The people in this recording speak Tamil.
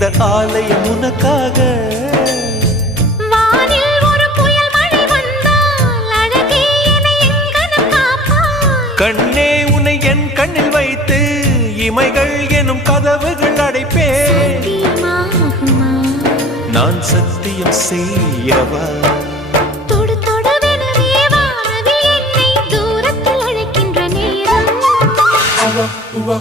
இந்த ஆலயம் உனக்காக. வானில் ஒரு புயல் மழை வந்தால் அழகே என்னை எங்கனம் காப்பாய். கண்ணே உன்னை என் கண்ணில் வைத்து இமைகள் எனும் கதவுகள் அடைப்பேன். சத்தியமாகுமா? நான் சத்தியம் செய்யவா? தொடு தொடுவெனவே வானவில் என்னை தூரத்தில் அழைக்கின்ற நேரம். உவா